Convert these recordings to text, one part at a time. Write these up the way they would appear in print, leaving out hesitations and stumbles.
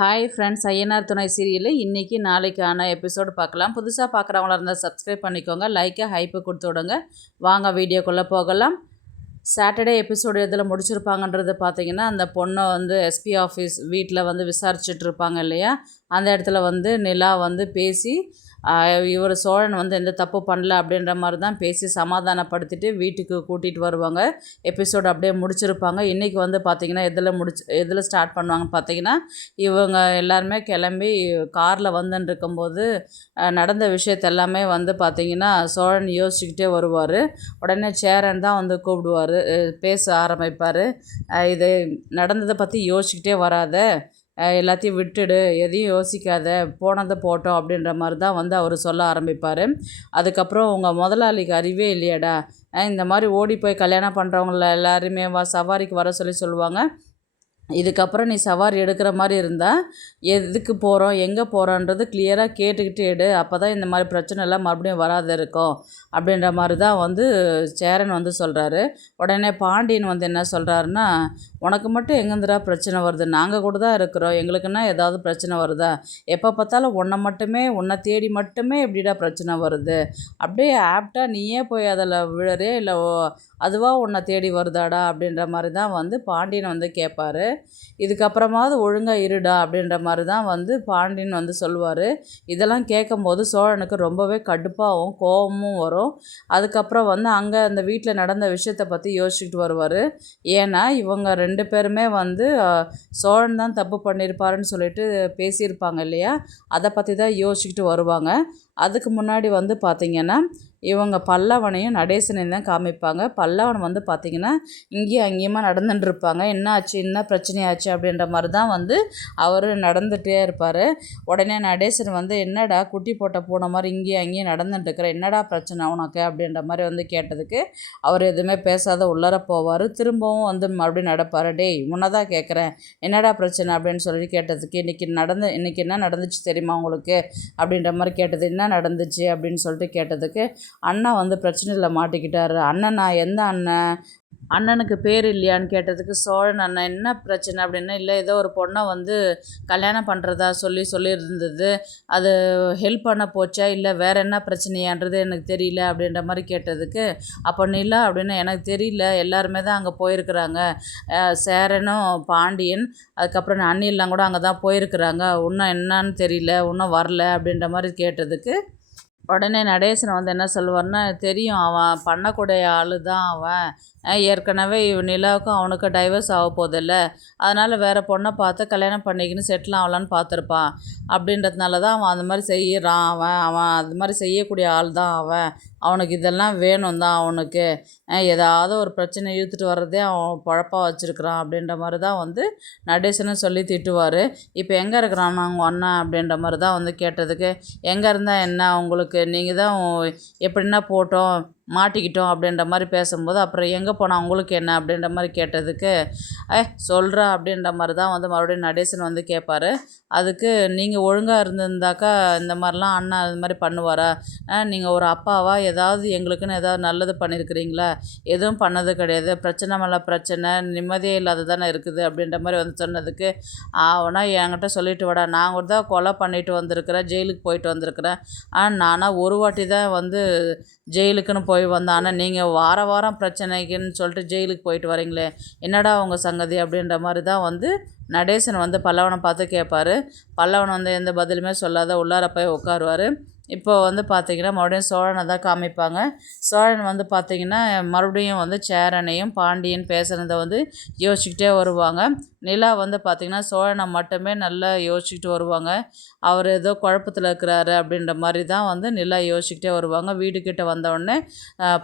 Hi friends, Ayyanar துணை சீரியலில் இன்றைக்கி நாளைக்கான எபிசோடு பார்க்கலாம். புதுசாக பார்க்குறவங்களா இருந்தால் சப்ஸ்கிரைப் பண்ணிக்கோங்க, லைக்கை ஹைப்பு கொடுத்து விடுங்க. வாங்க வீடியோக்குள்ளே போகலாம். சாட்டர்டே எபிசோடு இதில் முடிச்சிருப்பாங்கன்றது பார்த்தீங்கன்னா, அந்த பொண்ணை எஸ்பி ஆஃபீஸ் வீட்டில் விசாரிச்சுட்டு இருப்பாங்க இல்லையா, அந்த இடத்துல நிலா பேசி இவர் சோழன் எந்த தப்பு பண்ணல அப்படின்ற மாதிரி தான் பேசி சமாதானப்படுத்திட்டு வீட்டுக்கு கூட்டிகிட்டு வருவாங்க. எபிசோடு அப்படியே முடிச்சிருப்பாங்க. இன்றைக்கி பார்த்திங்கன்னா எதில் ஸ்டார்ட் பண்ணுவாங்கன்னு பார்த்தீங்கன்னா, இவங்க எல்லாருமே கிளம்பி காரில் இருக்கும்போது நடந்த விஷயத்த எல்லாமே பார்த்திங்கன்னா சோழன் யோசிச்சுக்கிட்டே வருவார். உடனே சேரன் தான் கூப்பிடுவார், பேச ஆரம்பிப்பார். இது நடந்ததை பற்றி யோசிச்சுக்கிட்டே வராத, எல்லாத்தையும் விட்டுடு, எதையும் யோசிக்காத, போனதை போட்டோம் அப்படின்ற மாதிரி தான் அவர் சொல்ல ஆரம்பிப்பார். அதுக்கப்புறம் உங்கள் முதலாளிக்கு அறிவே இல்லையாடா, இந்த மாதிரி ஓடி போய் கல்யாணம் பண்ணுறவங்கள எல்லாருமே சவாரிக்கு வர சொல்லுவாங்க. இதுக்கப்புறம் நீ சவாரி எடுக்கிற மாதிரி இருந்தால் எதுக்கு போகிறோம், எங்கே போகிறோன்றது கிளியராக கேட்டுக்கிட்டு எடு. அப்போ தான் இந்த மாதிரி பிரச்சனைலாம் மறுபடியும் வராது இருக்கும் அப்படின்ற மாதிரி தான் சேரன் சொல்கிறாரு. உடனே பாண்டியன் என்ன சொல்கிறாருன்னா, உனக்கு மட்டும் எங்கேருந்துடா பிரச்சனை வருது, நாங்கள் கூட தான் இருக்கிறோம், எங்களுக்குன்னா ஏதாவது பிரச்சனை வருதா, எப்போ பார்த்தாலும் உன்னை தேடி மட்டுமே எப்படிடா பிரச்சனை வருது, அப்படியே ஆப்டாக நீயே போய் அதில் விழறே இல்லை அதுவாக உன்னை தேடி வருதாடா அப்படின்ற மாதிரி தான் பாண்டியன் கேட்பார். இதுக்கப்புறமாவது ஒழுங்காக இருடா அப்படின்ற மாதிரி தான் பாண்டியன் சொல்லுவார். இதெல்லாம் கேட்கும்போது சோழனுக்கு ரொம்பவே கடுப்பாகவும் கோபமும் வரும். அதுக்கப்புறம் அங்கே அந்த வீட்டில் நடந்த விஷயத்தை பற்றி யோசிச்சுக்கிட்டு வருவார். ஏன்னா இவங்க ரெண்டு பேருமே சோழன் தான் தப்பு பண்ணியிருப்பாருன்னு சொல்லிட்டு பேசியிருப்பாங்க இல்லையா, அதை பற்றி தான் யோசிச்சுக்கிட்டு வருவாங்க. அதுக்கு முன்னாடி பார்த்திங்கன்னா இவங்க பல்லவனையும் நடேசனையும் தான் காமிப்பாங்க. பல்லவன் பார்த்திங்கன்னா இங்கேயும் அங்கேயுமா நடந்துட்டுருப்பாங்க. என்ன ஆச்சு, என்ன பிரச்சனையாச்சு அப்படின்ற மாதிரி தான் அவர் நடந்துகிட்டே இருப்பார். உடனே நடேசன் என்னடா குட்டி போட்ட பூனை மாதிரி இங்கேயும் அங்கேயும் நடந்துட்டுருக்குற, என்னடா பிரச்சனை உனக்கு அப்படின்ற மாதிரி கேட்டதுக்கு அவர் எதுவுமே பேசாத உள்ளர போவார். திரும்பவும் மறுபடியும் நடப்பார். டேய் முன்னதான் கேட்குறேன், என்னடா பிரச்சனை அப்படின்னு சொல்லி கேட்டதுக்கு இன்றைக்கி என்ன நடந்துச்சு தெரியுமா உங்களுக்கு அப்படின்ற மாதிரி கேட்டது. என்ன நடந்துச்சு அப்படின்னு சொல்லிட்டு கேட்டதுக்கு, அண்ணன் பிரச்சனையில் மாட்டிக்கிட்டாரு. அண்ணனா, எந்த அண்ணன், அண்ணனுக்கு பேர் இல்லையான்னு கேட்டதுக்கு சோழன் அண்ணன் என்ன பிரச்சனை அப்படின்னா, இல்லை ஏதோ ஒரு பொண்ணை கல்யாணம் பண்ணுறதா சொல்லியிருந்தது, அது ஹெல்ப் பண்ண போச்சா இல்லை வேறு என்ன பிரச்சனையான்றது எனக்கு தெரியல அப்படின்ற மாதிரி கேட்டதுக்கு, அப்போ நிலா அப்படின்னா எனக்கு தெரியல, எல்லாருமே தான் அங்கே போயிருக்கிறாங்க, சேரனும் பாண்டியன் அதுக்கப்புறம் அண்ணிலாம் கூட அங்கே தான் போயிருக்கிறாங்க, இன்னும் என்னான்னு தெரியல, இன்னும் வரல அப்படின்ற மாதிரி கேட்டதுக்கு உடனே நடேசன் என்ன சொல்லுவார்னா, தெரியும் அவன் பண்ணக்கூடிய ஆள் தான் அவன், ஏற்கனவே நிலாவுக்கும் அவனுக்கும் டைவர்ஸ் ஆக போதில்ல, அதனால் வேறு பொண்ணை பார்த்து கல்யாணம் பண்ணிக்கின்னு செட்டில் ஆகலான்னு பார்த்துருப்பான், அப்படின்றதுனால தான் அவன் அந்த மாதிரி செய்கிறான். அவன் அது மாதிரி செய்யக்கூடிய ஆள் தான் அவனுக்கு இதெல்லாம் வேணும் தான், அவனுக்கு ஏதாவது ஒரு பிரச்சனை இழுத்துட்டு வர்றதே அவன் பழப்பாக வச்சுருக்கிறான் அப்படின்ற மாதிரி தான் நடேசனும் சொல்லி திட்டுவார். இப்போ எங்கே இருக்கிறான் அவங்க அண்ணன் அப்படின்ற மாதிரி தான் கேட்டதுக்கு, எங்கே இருந்தால் என்ன உங்களுக்கு, நீங்கள் தான் எப்படின்னா போட்டோம் மாட்டிக்கிட்டோம் அப்படின்ற மாதிரி பேசும்போது, அப்புறம் எங்கே போனால் அவங்களுக்கு என்ன அப்படின்ற மாதிரி கேட்டதுக்கு, சொல்கிறா அப்படின்ற மாதிரி தான் மறுபடியும் நடேசன் கேட்பார். அதுக்கு நீங்கள் ஒழுங்காக இருந்திருந்தாக்கா இந்த மாதிரிலாம் அண்ணா இது மாதிரி பண்ணுவாரா, நீங்கள் ஒரு அப்பாவா ஏதாவது எங்களுக்குன்னு ஏதாவது நல்லது பண்ணியிருக்கிறீங்களா, எதுவும் பண்ணது கிடையாது, பிரச்சனை மேலே பிரச்சனை, நிம்மதியே இல்லாத தானே இருக்குது அப்படின்ற மாதிரி சொன்னதுக்கு, அவனா என்கிட்ட சொல்லிட்டு வாடா, நான் கூட தான் கொலை பண்ணிட்டு வந்திருக்கிறேன், ஜெயிலுக்கு போயிட்டு வந்திருக்கிறேன், நானாக ஒரு வாட்டி தான் ஜெயிலுக்குன்னு போய் வந்தேன், ஆனால் நீங்கள் வாரம் பிரச்சனைக்குன்னு சொல்லிட்டு ஜெயிலுக்கு போயிட்டு வரீங்களே, என்னடா உங்கள் சங்கதி அப்படின்ற மாதிரி தான் நடேசன் பல்லவனை பார்த்து கேட்பார். பல்லவன் எந்த பதிலுமே சொல்லாத உள்ளார போய் உட்காருவார். இப்போ பார்த்திங்கன்னா மறுபடியும் சோழனை தான் காமிப்பாங்க. சோழன் பார்த்திங்கன்னா மறுபடியும் சேரனையும் பாண்டியன் பேசுகிறத யோசிச்சுக்கிட்டே வருவாங்க. நிலா பார்த்திங்கன்னா சோழனை மட்டுமே நல்லா யோசிச்சுக்கிட்டு வருவாங்க. அவர் ஏதோ குழப்பத்தில் இருக்கிறாரு அப்படின்ற மாதிரி தான் நிலா யோசிச்சுக்கிட்டே வருவாங்க. வீடுக்கிட்ட வந்தவுடனே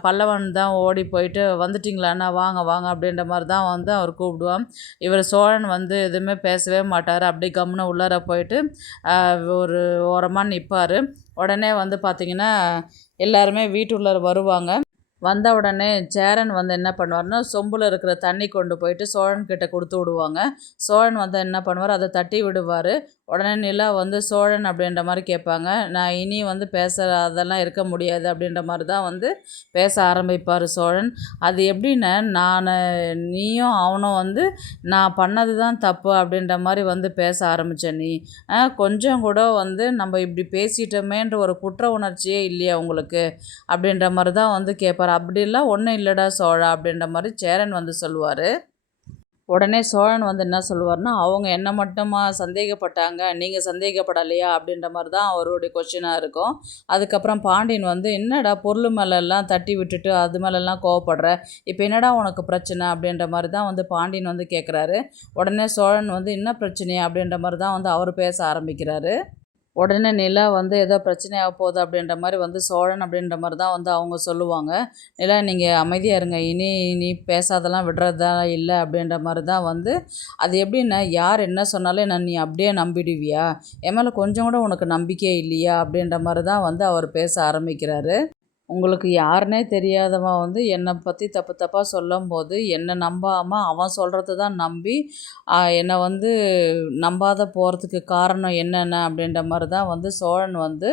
பல்லவன் தான் ஓடி போயிட்டு, வந்துட்டிங்களாண்ணா வாங்க வாங்க அப்படின்ற மாதிரி தான் அவர் கூப்பிடுவான். இவர் சோழன் எதுவுமே பேசவே மாட்டார், அப்படியே கம்முன்னு உள்ளார போயிட்டு ஒரு ஓரமாக நிற்பார். உடனே பார்த்திங்கன்னா எல்லாருமே வீட்டுள்ளார வருவாங்க. வந்த உடனே சேரன் வந்து என்ன பண்ணுவார்னா சொம்பில் இருக்கிற தண்ணி கொண்டு போயிட்டு சோழன் கிட்ட கொடுத்து விடுவாங்க. சோழன் வந்து என்ன பண்ணுவார், அதை தட்டி விடுவார். உடனே நிலா வந்து சோழன் அப்படின்ற மாதிரி கேட்பாங்க. நான் இனி வந்து அதெல்லாம் இருக்க முடியாது அப்படின்ற மாதிரி தான் வந்து பேச ஆரம்பிப்பார் சோழன். அது எப்படின்னா, நீயும் அவனும் வந்து நான் பண்ணது தான் தப்பு அப்படின்ற மாதிரி வந்து பேச ஆரம்பித்த நீ கொஞ்சம் கூட வந்து நம்ம இப்படி பேசிட்டோமேன்ற ஒரு குற்ற உணர்ச்சியே இல்லையா உங்களுக்கு அப்படின்ற மாதிரி தான் வந்து கேட்பார். அப்படிலாம் ஒன்றும் இல்லைடா சோழா அப்படின்ற மாதிரி சேரன் வந்து சொல்லுவார். உடனே சோழன் வந்து என்ன சொல்லுவார்னா, அவங்க என்ன மட்டுமா சந்தேகப்பட்டாங்க, நீங்கள் சந்தேகப்படலையா அப்படின்ற மாதிரி தான் அவருடைய கொஸ்டினாக இருக்கும். அதுக்கப்புறம் பாண்டியன் வந்து என்னடா பொருள் மேலெல்லாம் தட்டி விட்டுட்டு அது மேலெல்லாம் கோவப்படுற, இப்போ என்னடா உனக்கு பிரச்சனை அப்படின்ற மாதிரி தான் வந்து பாண்டியன் வந்து கேட்குறாரு. உடனே சோழன் வந்து என்ன பிரச்சனையா அப்படின்ற மாதிரி தான் வந்து அவர் பேச ஆரம்பிக்கிறாரு. உடனே நிலா வந்து ஏதோ பிரச்சனையாக போகுது அப்படின்ற மாதிரி வந்து சோழன் அப்படின்ற மாதிரி தான் வந்து அவங்க சொல்லுவாங்க. நிலா நீங்கள் அமைதியாக இருங்க, இனி நீ பேசாதெல்லாம் விடுறதா இல்லை அப்படின்ற மாதிரி தான் வந்து அது எப்படின்னா, யார் என்ன சொன்னாலும் நீ அப்படியே நம்பிடுவியா, என் மேலே கொஞ்சம் கூட உனக்கு நம்பிக்கையே இல்லையா அப்படின்ற மாதிரி தான் வந்து அவர் பேச ஆரம்பிக்கிறாரு. உங்களுக்கு யாருன்னே தெரியாதவன் வந்து என்னை பற்றி தப்பு தப்பாக சொல்லும்போது என்னை நம்பாமல் அவன் சொல்கிறத தான் நம்பி என்னை வந்து நம்பாத போகிறதுக்கு காரணம் என்னென்ன அப்படின்ற மாதிரி தான் வந்து சோழன் வந்து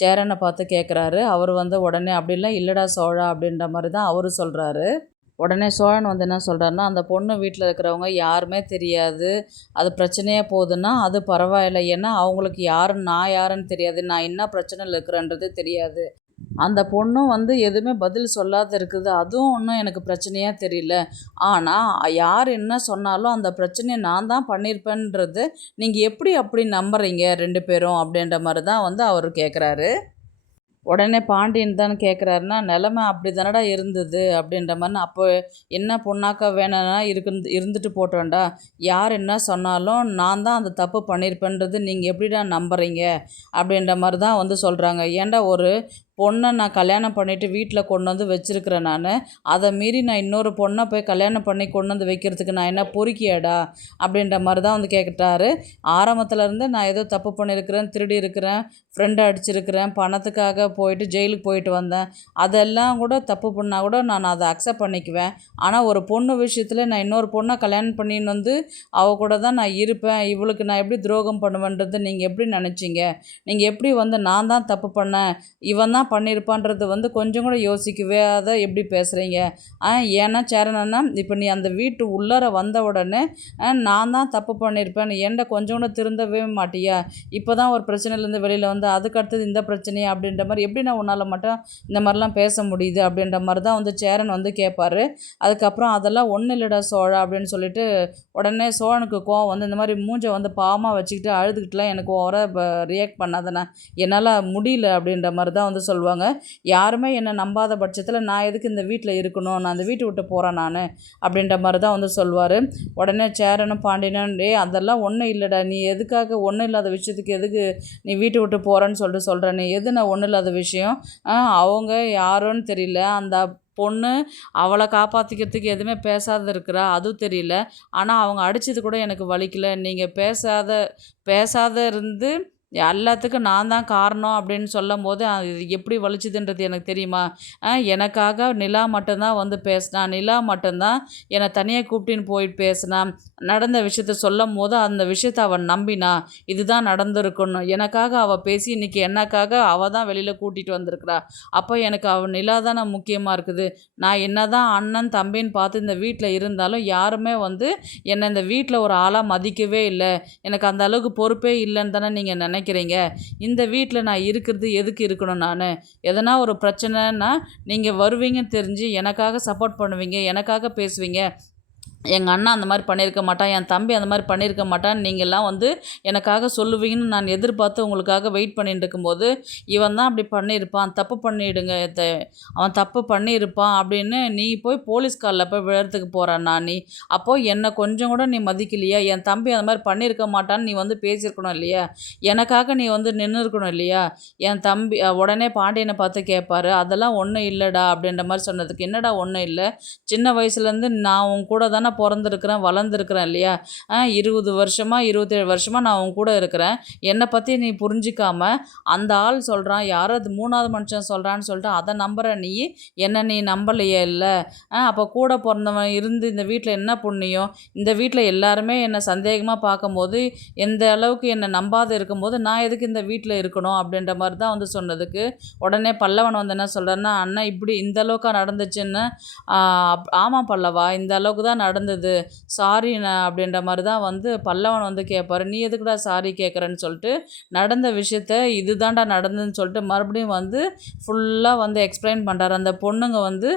சேரனை பார்த்து கேட்குறாரு. அவர் வந்து உடனே அப்படிலாம் இல்லைடா சோழா அப்படின்ற மாதிரி தான் அவர் சொல்கிறாரு. உடனே சோழன் வந்து என்ன சொல்கிறாருன்னா, அந்த பொண்ணு வீட்டில் இருக்கிறவங்க யாருமே தெரியாது, அது பிரச்சனையாக போகுதுன்னா அது பரவாயில்லை, ஏன்னா அவங்களுக்கு நான் யாருன்னு தெரியாது, நான் என்ன பிரச்சனையில் இருக்கிறேன்றது தெரியாது. அந்த பொண்ணும் வந்து எதுவுமே பதில் சொல்லாத இருக்குது, அதுவும் ஒன்றும் எனக்கு பிரச்சனையாக தெரியல. ஆனால் யார் என்ன சொன்னாலும் அந்த பிரச்சனையை நான் தான் பண்ணியிருப்பேன்றது நீங்கள் எப்படி அப்படி நம்புறீங்க 2 பேரும் அப்படின்ற மாதிரி தான் வந்து அவர் கேட்குறாரு. உடனே பாண்டியன் தான் கேட்குறாருன்னா, நிலமை அப்படி தானடா இருந்தது அப்படின்ற மாதிரி. அப்போ என்ன பொண்ணாக்கா வேணும்னா இருந்துட்டு போட்டோம்டா, யார் என்ன சொன்னாலும் நான் தான் அந்த தப்பு பண்ணியிருப்பேன்றது நீங்கள் எப்படிடா நம்புறீங்க அப்படின்ற மாதிரி தான் வந்து சொல்கிறாங்க. ஏன்டா ஒரு பொண்ணை நான் கல்யாணம் பண்ணிவிட்டு வீட்டில் கொண்டு வந்து வச்சுருக்கிறேன் நான், அதை மீறி நான் இன்னொரு பொண்ணை போய் கல்யாணம் பண்ணி கொண்டு வந்து வைக்கிறதுக்கு நான் என்ன பொறுக்கியாடா அப்படின்ற மாதிரி தான் வந்து கேட்டார். ஆரம்பத்துலேருந்து நான் ஏதோ தப்பு பண்ணியிருக்கிறேன், திருடி இருக்கிறேன், ஃப்ரெண்டை அடிச்சிருக்கிறேன், பணத்துக்காக போயிட்டு ஜெயிலுக்கு போயிட்டு வந்தேன், அதெல்லாம் கூட தப்பு பண்ணால் கூட நான் அதை அக்செப்ட் பண்ணிக்குவேன். ஆனால் ஒரு பொண்ணு விஷயத்தில் நான் இன்னொரு பொண்ணை கல்யாணம் பண்ணின்னு வந்து கூட தான் நான் இருப்பேன், இவளுக்கு நான் எப்படி துரோகம் பண்ணுவேன்றது நீங்கள் எப்படி நினச்சிங்க? நீங்கள் எப்படி வந்து நான் தான் தப்பு பண்ணேன், இவன் தான் பண்ணியிருப்பான்றது வந்து கொஞ்சம் கூட யோசிக்கவே அதை எப்படி பேசுகிறீங்க? ஏன்னா சேரனா, இப்போ நீ அந்த வீட்டு உள்ளார வந்த உடனே நான் தான் தப்பு பண்ணியிருப்பேன், ஏன்டா கொஞ்சம் கூட திருந்தவே மாட்டியா, இப்போ தான் ஒரு பிரச்சனையிலேருந்து வெளியில் வந்து அதுக்கு அடுத்தது இந்த பிரச்சனையா அப்படின்ற மாதிரி எப்படி நான் உன்னால் மட்டும் இந்த மாதிரிலாம் பேச முடியுது அப்படின்ற மாதிரி தான் வந்து சேரன் வந்து கேட்பார். அதுக்கப்புறம் அதெல்லாம் ஒன்றும் இல்லைடா சோழா அப்படின்னு சொல்லிட்டு உடனே சோழனுக்கு கோவம் வந்து இந்த மாதிரி மூஞ்சை வந்து பாவமாக வச்சுக்கிட்டு அழுதுகிட்டுலாம் எனக்கு ஓவராக ரியாக்ட் பண்ணாதானே, என்னால் முடியல அப்படின்ற மாதிரி தான் வந்து சொல்லுவாங்க. யாருமே என்னை நம்பாத பட்சத்தில் நான் எதுக்கு இந்த வீட்டில் இருக்கணும், நான் அந்த வீட்டை விட்டு போகிறேன் நான் அப்படின்ற மாதிரி தான் வந்து சொல்லுவார். உடனே சேரனும் பாண்டியனும் அதெல்லாம் ஒன்றும் இல்லைடா, நீ எதுக்காக ஒன்றும் இல்லாத விஷயத்துக்கு எதுக்கு நீ வீட்டை விட்டு போகிறேன்னு சொல்லிட்டு சொல்கிறேன், நீ எது நான் ஒன்றும் இல்லாத விஷயம், அவங்க யாருன்னு தெரியல, அந்த பொண்ணு அவளை காப்பாற்றிக்கிறதுக்கு எதுவுமே பேசாத இருக்கிறா அதுவும் தெரியல, ஆனால் அவங்க அடித்தது கூட எனக்கு வலிக்கல, நீங்கள் பேசாத இருந்து எல்லாத்துக்கும் நான் தான் காரணம் அப்படின்னு சொல்லும்போது அது எப்படி வலிச்சுதுன்றது எனக்கு தெரியுமா? எனக்காக நிலா மட்டும்தான் வந்து பேசினா, நிலா மட்டும்தான் என்னை தனியாக கூப்பிட்டுன்னு போயிட்டு பேசினா, நடந்த விஷயத்த சொல்லும்போது அந்த விஷயத்த அவன் நம்பினா, இதுதான் நடந்திருக்கணும், எனக்காக அவள் பேசி இன்றைக்கி எனக்காக அவள் தான் வெளியில் கூட்டிகிட்டு வந்திருக்கிறா, அப்போ எனக்கு அவள் நிலா தானே முக்கியமாக இருக்குது. நான் என்ன தான் அண்ணன் தம்பின்னு பார்த்து இந்த வீட்டில் இருந்தாலும் யாருமே வந்து என்னை இந்த வீட்டில் ஒரு ஆளாக மதிக்கவே இல்லை, எனக்கு அந்த அளவுக்கு பொறுப்பே இல்லைன்னு தானே நீங்கள் நினைக்கிறீங்க. இந்த வீட்டில் நான் இருக்கிறது எதுக்கு இருக்கணும், நான் எதனா ஒரு பிரச்சனைன்னா நீங்கள் வருவீங்கன்னு தெரிஞ்சு எனக்காக சப்போர்ட் பண்ணுவீங்க, எனக்காக பேசுவீங்க, எங்கள் அண்ணா அந்த மாதிரி பண்ணியிருக்க மாட்டான், என் தம்பி அந்த மாதிரி பண்ணியிருக்க மாட்டான்னு நீங்கள்லாம் வந்து எனக்காக சொல்லுவீங்கன்னு நான் எதிர்பார்த்து உங்களுக்காக வெயிட் பண்ணிட்டு இருக்கும்போது, இவன் தான் அப்படி பண்ணியிருப்பான், தப்பு பண்ணிவிடுங்க, அவன் தப்பு பண்ணியிருப்பான் அப்படின்னு நீ போய் போலீஸ் காலில் போய் விழறதுக்கு போகிறான்னா நீ, அப்போது என்னை கொஞ்சம் கூட நீ மதிக்கலையா, என் தம்பி அந்த மாதிரி பண்ணியிருக்க மாட்டான்னு நீ வந்து பேசியிருக்கணும் இல்லையா, எனக்காக நீ வந்து நின்று இருக்கணும் இல்லையா. என் தம்பி உடனே பாண்டியனை பார்த்து கேட்பார், அதெல்லாம் ஒன்றும் இல்லைடா அப்படின்ற மாதிரி சொன்னதுக்கு, என்னடா ஒன்றும் இல்லை, சின்ன வயசுலேருந்து நான் உன் கூட தானே தானே பிறந்திருக்கிறேன் வளர்ந்துருக்கிறேன் இல்லையா, 20 வருஷமாக 27 வருஷமாக நான் உன் கூட இருக்கிறேன், என்னை பற்றி நீ புரிஞ்சிக்காம அந்த ஆள் சொல்கிறான், யாரோ அது 3வது மனுஷன் சொல்கிறான்னு சொல்லிட்டு அதை நம்புகிற நீ என்னை நீ நம்பலையே இல்லை. அப்போ கூட பிறந்தவன் இருந்து இந்த வீட்டில் என்ன புண்ணியம், இந்த வீட்டில் எல்லாருமே என்னை சந்தேகமாக பார்க்கும்போது எந்த அளவுக்கு என்னை நம்பாத இருக்கும்போது நான் எதுக்கு இந்த வீட்டில் இருக்கணும் அப்படின்ற மாதிரி தான் வந்து சொன்னதுக்கு உடனே பல்லவன் வந்து என்ன சொல்கிறேன்னா, அண்ணன் இப்படி இந்த அளவுக்கு நடந்துச்சுன்னு. ஆமாம் பல்லவா, இந்த அளவுக்கு தான் நடந்தது, சாரிண்ணா அப்படின்ற மாதிரி தான் வந்து பல்லவன் வந்து கேட்பாரு. நீ எதுக்குடா சாரி கேட்குறேன்னு சொல்லிட்டு நடந்த விஷயத்த இதுதான்டா நடந்ததுன்னு சொல்லிட்டு மறுபடியும் வந்து ஃபுல்லாக வந்து எக்ஸ்பிளைன் பண்ணுறாரு. அந்த பொண்ணுங்க வந்து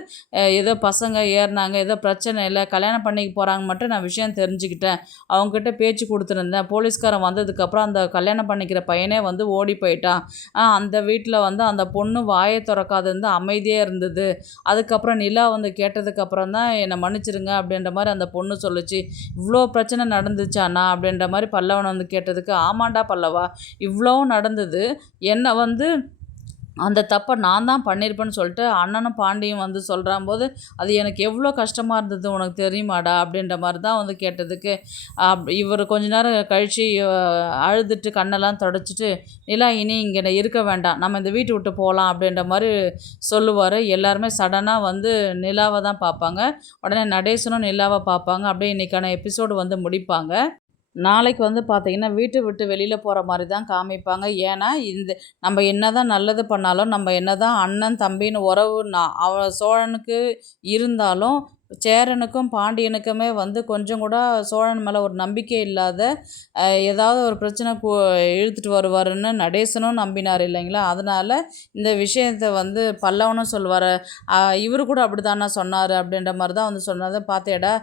ஏதோ பசங்க ஏறினாங்க, ஏதோ பிரச்சனை இல்லை, கல்யாணம் பண்ணிக்க போகிறாங்க மட்டும் நான் விஷயம் தெரிஞ்சுக்கிட்டேன், அவங்ககிட்ட பேச்சு கொடுத்துருந்தேன், போலீஸ்காரன் வந்ததுக்கப்புறம் அந்த கல்யாணம் பண்ணிக்கிற பையனே வந்து ஓடி போயிட்டான், அந்த வீட்டில் வந்து அந்த பொண்ணு வாயை திறக்காது இருந்து அமைதியாக இருந்தது, அதுக்கப்புறம் நிலா வந்து கேட்டதுக்கப்புறம் தான் என்னை மன்னிச்சிருங்க அப்படின்ற மாதிரி அந்த பொண்ணு சொல்லுச்சு, இவ்வளோ பிரச்சனை நடந்துச்சாண்ணா அப்படின்ற மாதிரி பல்லவன் வந்து கேட்டதுக்கு, ஆமாண்டா பல்லவா, இவ்வளோவும் நடந்தது, என்னை வந்து அந்த தப்பை நான் தான் பண்ணியிருப்பேன்னு சொல்லிட்டு அண்ணனும் பாண்டியும் வந்து சொல்கிறாம்போது அது எனக்கு எவ்வளோ கஷ்டமாக இருந்தது உனக்கு தெரியுமாடா அப்படின்ற மாதிரி தான் வந்து கேட்டதுக்கு இவர் கொஞ்ச நேரம் கழித்து அழுதுட்டு கண்ணெல்லாம் தொடச்சிட்டு, நிலா இனி இங்கே இருக்க வேண்டாம், நம்ம இந்த வீட்டை விட்டு போகலாம் அப்படின்ற மாதிரி சொல்லுவார். எல்லாருமே சடனாக வந்து நிலாவை தான் பார்ப்பாங்க. உடனே நடேசனும் நிலாவை பார்ப்பாங்க. அப்படியே இன்றைக்கான எபிசோடு வந்து முடிப்பாங்க. நாளைக்கு வந்து பார்த்திங்கன்னா வீட்டை விட்டு வெளியில் போகிற மாதிரி தான் காமிப்பாங்க. ஏன்னா நம்ம என்ன தான் நல்லது பண்ணாலும், நம்ம என்ன தான் அண்ணன் தம்பின்னு உறவு சோழனுக்கு இருந்தாலும் சேரனுக்கும் பாண்டியனுக்குமே வந்து கொஞ்சம் கூட சோழன் மேலே ஒரு நம்பிக்கை இல்லாத, ஏதாவது ஒரு பிரச்சனை இழுத்துட்டு வருவாருன்னு நடேசனும் நம்பினார் இல்லைங்களா. அதனால் இந்த விஷயத்தை வந்து பல்லவனும் சொல்லுவார், இவர் கூட அப்படி தானே சொன்னார் அப்படின்ற மாதிரி தான் வந்து சொன்னார். பார்த்தேடா,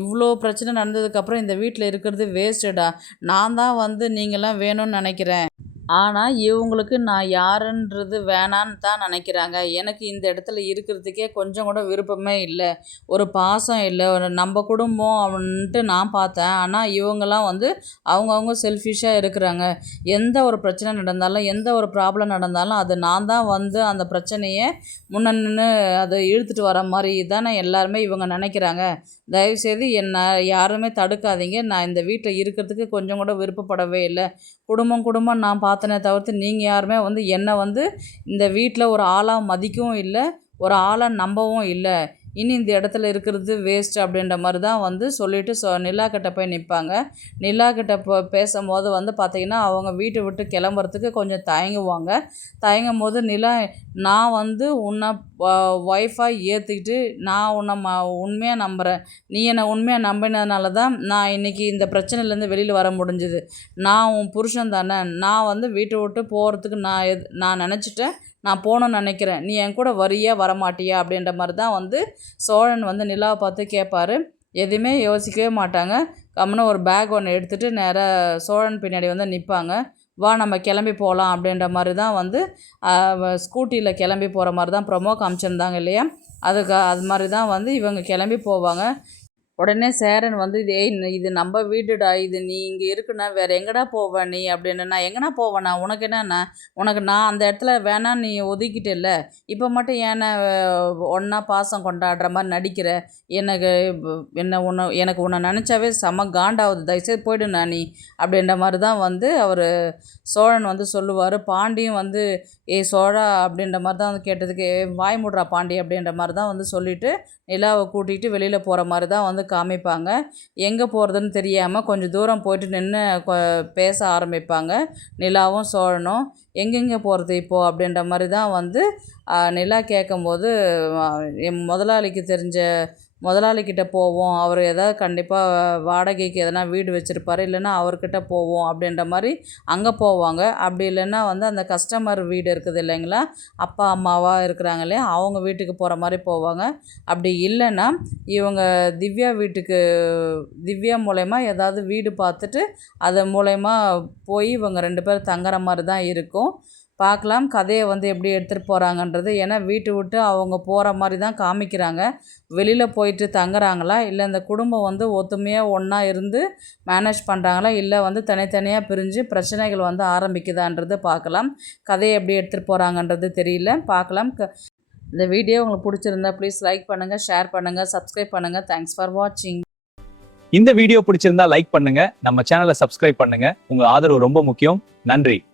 இவ்வளோ பிரச்சனை நடந்ததுக்கப்புறம் இந்த வீட்டில் இருக்கிறது வேஸ்ட்டுடா, நான் தான் வந்து நீங்களாம் வேணும்னு நினைக்கிறேன், ஆனால் இவங்களுக்கு நான் யாருன்றது வேணான்னு தான் நினைக்கிறாங்க, எனக்கு இந்த இடத்துல இருக்கிறதுக்கே கொஞ்சம் கூட விருப்பமே இல்லை, ஒரு பாசம் இல்லை, ஒரு நம்ம குடும்பம் அப்படின்ட்டு நான் பார்த்தேன், ஆனால் இவங்கெல்லாம் வந்து அவங்கவுங்க செல்ஃபிஷாக இருக்கிறாங்க, எந்த ஒரு பிரச்சனை நடந்தாலும் எந்த ஒரு ப்ராப்ளம் நடந்தாலும் அது நான் தான் வந்து அந்த பிரச்சனையை முன்னே அதை இழுத்துட்டு வர மாதிரி தானே எல்லாருமே இவங்க நினைக்கிறாங்க, தயவுசெய்து என்னை யாருமே தடுக்காதீங்க, நான் இந்த வீட்டில் இருக்கிறதுக்கு கொஞ்சம் கூட விருப்பப்படவே இல்லை, குடும்பம் நான் பார்த்தனே தவிர்த்து நீங்கள் யாருமே வந்து என்னை வந்து இந்த வீட்டில் ஒரு ஆளாக மதிக்கவும் இல்லை, ஒரு ஆளாக நம்பவும் இல்லை, இனி இந்த இடத்துல இருக்கிறது வேஸ்ட்டு அப்படின்ற மாதிரி தான் வந்து சொல்லிவிட்டு நிலா கிட்ட போய் நிற்பாங்க. நிலா கிட்ட பேசும்போது வந்து பார்த்திங்கன்னா அவங்க வீட்டை விட்டு கிளம்புறதுக்கு கொஞ்சம் தயங்குவாங்க. தயங்கும் போது நிலா, நான் வந்து உன்னை ஒய்ஃபாக ஏற்றுக்கிட்டு நான் உன்னை உண்மையாக நம்புகிறேன், நீ என்னை உண்மையாக நம்பினதுனால தான் நான் இன்றைக்கி இந்த பிரச்சனையிலேருந்து வெளியில் வர முடிஞ்சுது, நான் உன் புருஷன் தானே, நான் வந்து வீட்டை விட்டு போகிறதுக்கு நான் நினச்சிட்டேன், நான் போகணுன்னு நினைக்கிறேன், நீ என் கூட வரியா வரமாட்டியா அப்படின்ற மாதிரி தான் வந்து சோழன் வந்து நிலாவை பார்த்து கேட்பார். எதுவுமே யோசிக்கவே மாட்டாங்க. கம்முன்னு ஒரு பேக் ஒன்று எடுத்துகிட்டு நேராக சோழன் பின்னாடி வந்து நிற்பாங்க. வா நம்ம கிளம்பி போகலாம் அப்படின்ற மாதிரி தான் வந்து ஸ்கூட்டியில் கிளம்பி போகிற மாதிரி தான் ப்ரொமோ காமிச்சிருந்தாங்க இல்லையா, அது மாதிரி தான் வந்து இவங்க கிளம்பி போவாங்க. உடனே சேரன் வந்து இது நம்ம வீடுடா, இது நீ இங்கே இருக்குன்னா வேறு எங்கடா போவேன் நீ அப்படின்னு, நான் எங்கேனா போவேண்ணா, உனக்கு என்னண்ணா, உனக்கு நான் அந்த இடத்துல வேணாம் நீ ஒதுக்கிட்டு இல்லை, இப்போ மட்டும் ஏன்னா ஒன்றா பாசம் கொண்டாடுற மாதிரி நடிக்கிற, எனக்கு உன்னை நினச்சாவே செம காண்டாகுது, தயவுசெய்து போய்டுண்ணா நீ அப்படின்ற மாதிரி தான் வந்து அவர் சோழன் வந்து சொல்லுவார். பாண்டியும் வந்து சோழா அப்படின்ற மாதிரி தான் வந்து கேட்டதுக்கு வாய் மூடுறா பாண்டி அப்படின்ற மாதிரி தான் வந்து சொல்லிவிட்டு நிலாவை கூட்டிகிட்டு வெளியில் போகிற மாதிரி தான் வந்து காமிப்பாங்க. எங்கே போகிறதுன்னு தெரியாமல் கொஞ்சம் தூரம் போயிட்டு நின்று பேச ஆரம்பிப்பாங்க நிலாவும் சோழனும். எங்கெங்கே போகிறது இப்போது அப்படின்ற மாதிரி தான் வந்து நிலா கேட்கும்போது, என் முதலாளிக்கு தெரிஞ்ச முதலாளிக்கிட்ட போவோம், அவர் ஏதாவது கண்டிப்பாக வாடகைக்கு எதனா வீடு வச்சுருப்பாரு, இல்லைன்னா அவர்கிட்ட போவோம் அப்படின்ற மாதிரி அங்கே போவாங்க. அப்படி இல்லைன்னா வந்து அந்த கஸ்டமர் வீடு இருக்குது இல்லைங்களா, அப்பா அம்மாவாக இருக்கிறாங்க இல்லையா, அவங்க வீட்டுக்கு போகிற மாதிரி போவாங்க. அப்படி இல்லைன்னா இவங்க திவ்யா மூலயமா ஏதாவது வீடு பார்த்துட்டு அது மூலயமா போய் இவங்க 2 பேரும் தங்குற மாதிரி தான் இருக்கும். பார்க்கலாம் கதையை வந்து எப்படி எடுத்துகிட்டு போகிறாங்கன்றது. ஏன்னா வீட்டை விட்டு அவங்க போகிற மாதிரி தான் காமிக்கிறாங்க. வெளியில் போயிட்டு தங்குறாங்களா, இல்லை இந்த குடும்பம் வந்து ஒத்துமையாக ஒன்றா இருந்து மேனேஜ் பண்ணுறாங்களா, இல்லை வந்து தனித்தனியாக பிரிஞ்சு பிரச்சனைகள் வந்து ஆரம்பிக்குதான்றது பார்க்கலாம். கதையை எப்படி எடுத்துகிட்டு போகிறாங்கன்றது தெரியல, பார்க்கலாம். இந்த வீடியோ உங்களுக்கு பிடிச்சிருந்தா ப்ளீஸ் லைக் பண்ணுங்கள், ஷேர் பண்ணுங்கள், சப்ஸ்கிரைப் பண்ணுங்கள். தேங்க்ஸ் ஃபார் வாட்சிங். இந்த வீடியோ பிடிச்சிருந்தா லைக் பண்ணுங்க, நம்ம சேனலை சப்ஸ்கிரைப் பண்ணுங்க. உங்க ஆதரவு ரொம்ப முக்கியம். நன்றி.